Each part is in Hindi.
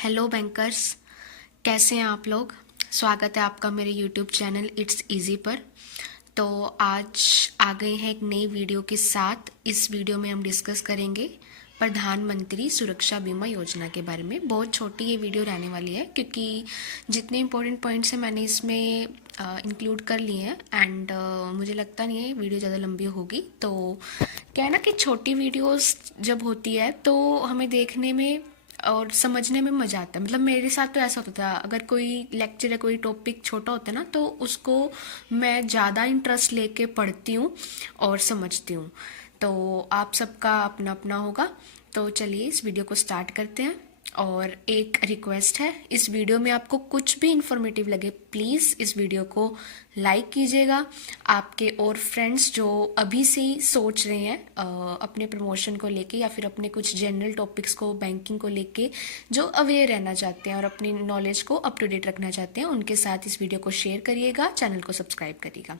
हेलो बैंकर्स, कैसे हैं आप लोग। स्वागत है आपका मेरे यूट्यूब चैनल इट्स इजी पर। तो आज आ गए हैं एक नई वीडियो के साथ। इस वीडियो में हम डिस्कस करेंगे प्रधानमंत्री सुरक्षा बीमा योजना के बारे में। बहुत छोटी ये वीडियो रहने वाली है क्योंकि जितने इंपॉर्टेंट पॉइंट्स हैं मैंने इसमें इंक्लूड कर लिए हैं एंड मुझे लगता नहीं है वीडियो ज़्यादा लंबी होगी। तो क्या है ना कि छोटी वीडियोस जब होती है तो हमें देखने में और समझने में मज़ा आता है। मतलब मेरे साथ तो ऐसा होता था, अगर कोई लेक्चर या कोई टॉपिक छोटा होता है ना तो उसको मैं ज़्यादा इंटरेस्ट लेके पढ़ती हूँ और समझती हूँ। तो आप सबका अपना अपना होगा। तो चलिए इस वीडियो को स्टार्ट करते हैं। और एक रिक्वेस्ट है, इस वीडियो में आपको कुछ भी इंफॉर्मेटिव लगे प्लीज़ इस वीडियो को लाइक कीजिएगा। आपके और फ्रेंड्स जो अभी से ही सोच रहे हैं अपने प्रमोशन को लेके या फिर अपने कुछ जनरल टॉपिक्स को बैंकिंग को लेके, जो अवेयर रहना चाहते हैं और अपनी नॉलेज को अप टू डेट रखना चाहते हैं, उनके साथ इस वीडियो को शेयर करिएगा, चैनल को सब्सक्राइब करिएगा।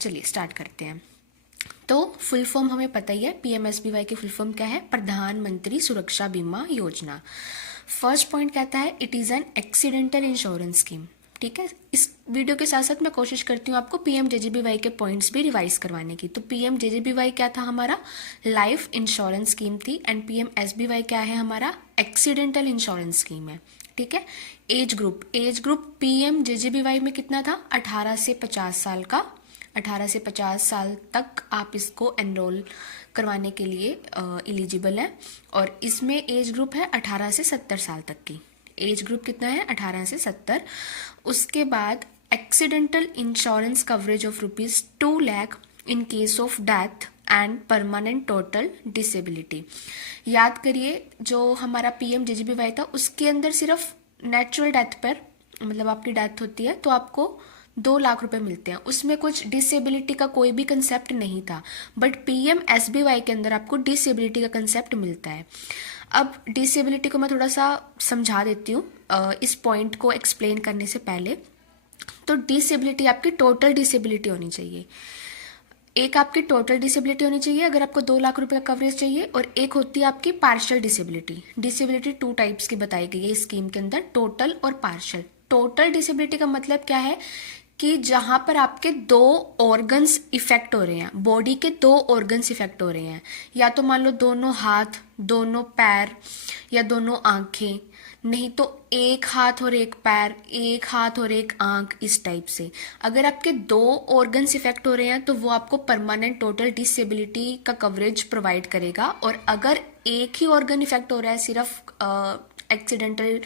चलिए स्टार्ट करते हैं। तो फुल फॉर्म हमें पता ही है, पीएमएसबीवाई की फुल फॉर्म क्या है? प्रधानमंत्री सुरक्षा बीमा योजना। फर्स्ट पॉइंट कहता है it is an accidental insurance scheme. ठीक है, इस वीडियो के साथ साथ मैं कोशिश करती हूँ आपको पीएमजेजेबीवाई के पॉइंट्स भी रिवाइज करवाने की। तो पीएमजेजेबीवाई क्या था? हमारा लाइफ इंश्योरेंस स्कीम थी। एंड पीएमएसबीवाई क्या है? हमारा एक्सीडेंटल इंश्योरेंस स्कीम है। ठीक है। एज ग्रुप पीएमजेजेबीवाई में कितना था? 18 से 50 साल का। 18 से 50 साल तक आप इसको एनरोल करवाने के लिए एलिजिबल है। और इसमें एज ग्रुप है 18 से 70 साल तक की। एज ग्रुप कितना है? 18 से 70। उसके बाद accidental insurance coverage of ₹2 lakh in case of death and permanent total disability. याद करिए, जो हमारा पीएमजेजेबीवाई था उसके अंदर सिर्फ नेचुरल डेथ पर, मतलब आपकी डेथ होती है तो आपको 2 लाख रुपए मिलते हैं, उसमें कुछ डिसेबिलिटी का कोई भी कंसेप्ट नहीं था। बट पीएमएसबीवाई के अंदर आपको डिसेबिलिटी का कंसेप्ट मिलता है। अब डिसेबिलिटी को मैं थोड़ा सा समझा देती हूँ इस पॉइंट को एक्सप्लेन करने से पहले। तो डिसेबिलिटी आपकी टोटल डिसेबिलिटी होनी चाहिए। एक आपकी टोटल डिसेबिलिटी होनी चाहिए अगर आपको 2 लाख रुपए का कवरेज चाहिए, और एक होती है आपकी पार्शियल डिसेबिलिटी। डिसेबिलिटी 2 टाइप्स की बताई गई है इस स्कीम के अंदर, टोटल और पार्शियल। टोटल डिसेबिलिटी का मतलब क्या है कि जहां पर आपके 2 ऑर्गन्स इफेक्ट हो रहे हैं, बॉडी के 2 ऑर्गन्स इफेक्ट हो रहे हैं, या तो मान लो दोनों हाथ, दोनों पैर या दोनों आंखें, नहीं तो एक हाथ और एक पैर, एक हाथ और एक आंख, इस टाइप से। अगर आपके 2 ऑर्गन्स इफेक्ट हो रहे हैं तो वो आपको परमानेंट टोटल डिसेबिलिटी का कवरेज प्रोवाइड करेगा। और अगर एक ही ऑर्गन इफेक्ट हो रहा है, सिर्फ एक्सीडेंटल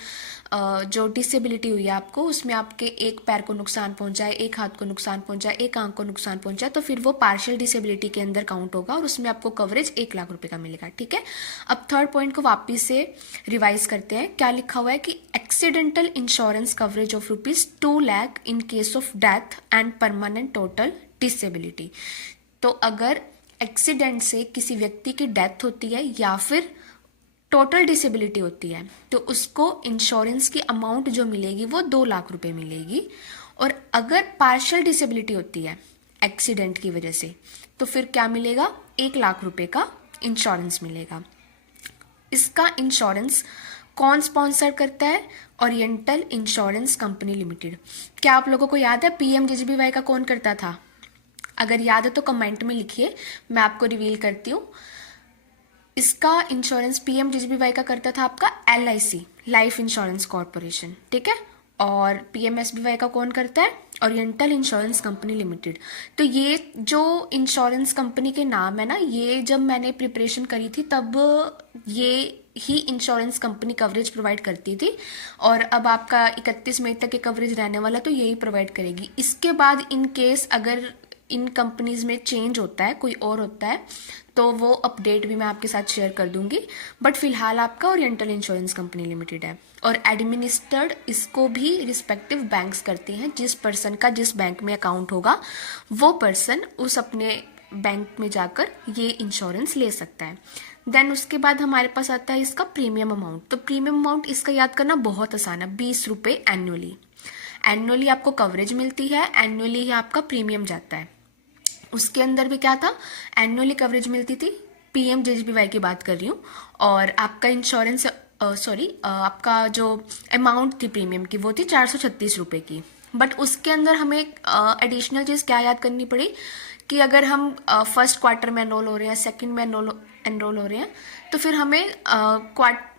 जो डिसेबिलिटी हुई है आपको, उसमें आपके एक पैर को नुकसान पहुंचाए, एक हाथ को नुकसान पहुंचाए, एक आंख को नुकसान पहुंचाए, तो फिर वो पार्शियल डिसेबिलिटी के अंदर काउंट होगा और उसमें आपको कवरेज 1 लाख रुपए का मिलेगा। ठीक है। अब थर्ड पॉइंट को वापिस से रिवाइज करते हैं। क्या लिखा हुआ है कि accidental insurance coverage of ₹2 lakh in case of death and permanent total disability. तो अगर एक्सीडेंट से किसी व्यक्ति की डेथ होती है या फिर टोटल डिसेबिलिटी होती है तो उसको इंश्योरेंस की अमाउंट जो मिलेगी वो 2 लाख रुपए मिलेगी। और अगर पार्शियल डिसेबिलिटी होती है एक्सीडेंट की वजह से तो फिर क्या मिलेगा? 1 लाख रुपए का इंश्योरेंस मिलेगा। इसका इंश्योरेंस कौन स्पॉन्सर करता है? Oriental insurance company limited. क्या आप लोगों को याद है पीएमजेजेबीवाई का कौन करता था? अगर याद है तो कमेंट में लिखिए, मैं आपको रिवील करती हूँ। इसका इंश्योरेंस पीएमजेजेबीवाई का करता था आपका LIC, लाइफ इंश्योरेंस कॉर्पोरेशन। ठीक है। और पीएमएसबीवाई का कौन करता है? Oriental insurance company limited. तो ये जो इंश्योरेंस कंपनी के नाम है ना, ये जब मैंने प्रिपरेशन करी थी तब ये ही इंश्योरेंस कंपनी कवरेज प्रोवाइड करती थी। और अब आपका 31 मई तक के कवरेज रहने वाला, तो यही प्रोवाइड करेगी। इसके बाद इन केस अगर इन कंपनीज में चेंज होता है, कोई और होता है, तो वो अपडेट भी मैं आपके साथ शेयर कर दूंगी। बट फिलहाल आपका ओरिएंटल इंश्योरेंस कंपनी लिमिटेड है। और एडमिनिस्टर्ड इसको भी रिस्पेक्टिव बैंक्स करते हैं। जिस पर्सन का जिस बैंक में अकाउंट होगा वो पर्सन उस अपने बैंक में जाकर ये इंश्योरेंस ले सकता है। देन उसके बाद हमारे पास आता है इसका प्रीमियम अमाउंट। तो प्रीमियम अमाउंट इसका याद करना बहुत आसान है, 20 रुपये एनुअली। एनुअली आपको कवरेज मिलती है, एनुअली ही आपका प्रीमियम जाता है। उसके अंदर भी क्या था? एनुअली कवरेज मिलती थी, पीएमजेजेबीवाई की बात कर रही हूँ। और आपका इंश्योरेंस आपका जो अमाउंट थी प्रीमियम की वो थी 436 रुपये की। बट उसके अंदर हमें एडिशनल चीज़ क्या याद करनी पड़ी कि अगर हम फर्स्ट क्वार्टर में एनरोल हो रहे हैं, सेकंड में एनरोल हो रहे हैं, तो फिर हमें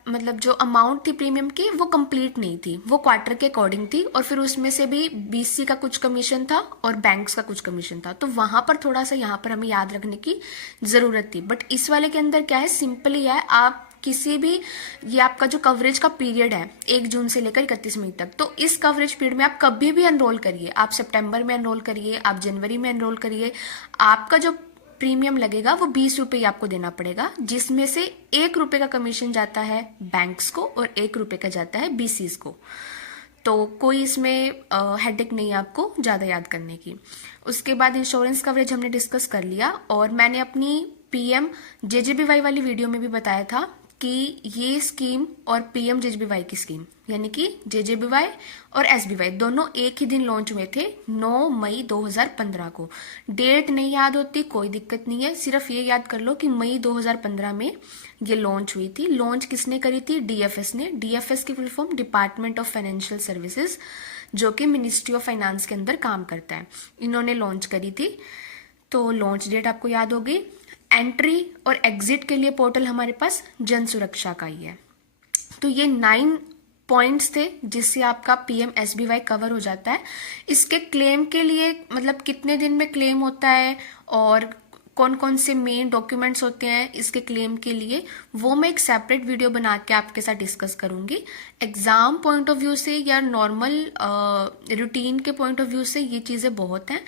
मतलब जो अमाउंट थी प्रीमियम की वो कंप्लीट नहीं थी, वो क्वार्टर के अकॉर्डिंग थी, और फिर उसमें से भी बीसी का कुछ कमीशन था और बैंक्स का कुछ कमीशन था। तो वहां पर थोड़ा सा यहाँ पर हमें याद रखने की जरूरत थी। बट इस वाले के अंदर क्या है, सिंपल ही है। आप किसी भी, ये आपका जो कवरेज का पीरियड है 1 जून से लेकर 31 मई तक, तो इस कवरेज पीरियड में आप कभी भी एनरोल करिए। आप सितंबर में एनरोल करिए, आप जनवरी में एनरोल करिए, आपका जो प्रीमियम लगेगा वो 20 रुपये आपको देना पड़ेगा, जिसमें से 1 रुपये का कमीशन जाता है बैंक्स को और 1 रुपये का जाता है बीसीज को। तो कोई इसमें हेडेक नहीं है आपको ज़्यादा याद करने की। उसके बाद इंश्योरेंस कवरेज हमने डिस्कस कर लिया, और मैंने अपनी पीएम जेजेबीवाई वाली वीडियो में भी बताया था कि ये स्कीम और पीएम जेजेबीवाई की स्कीम, यानी कि जेजेबीवाई और एसबीवाई दोनों एक ही दिन लॉन्च हुए थे, 9 मई 2015 को। डेट नहीं याद होती कोई दिक्कत नहीं है, सिर्फ ये याद कर लो कि मई 2015 में ये लॉन्च हुई थी। लॉन्च किसने करी थी? डीएफएस ने। डीएफएस की full form department of financial services, जो कि मिनिस्ट्री ऑफ फाइनेंस के अंदर काम करता है, इन्होंने लॉन्च करी थी। तो लॉन्च डेट आपको याद होगी। एंट्री और एग्जिट के लिए पोर्टल हमारे पास जन सुरक्षा का ही है। तो ये 9 पॉइंट्स थे जिससे आपका पीएम एसबीवाई कवर हो जाता है। इसके क्लेम के लिए मतलब कितने दिन में क्लेम होता है और कौन कौन से मेन डॉक्यूमेंट्स होते हैं इसके क्लेम के लिए, वो मैं एक सेपरेट वीडियो बना के आपके साथ डिस्कस करूंगी। एग्जाम पॉइंट ऑफ व्यू से या नॉर्मल रूटीन के पॉइंट ऑफ व्यू से ये चीज़ें बहुत हैं,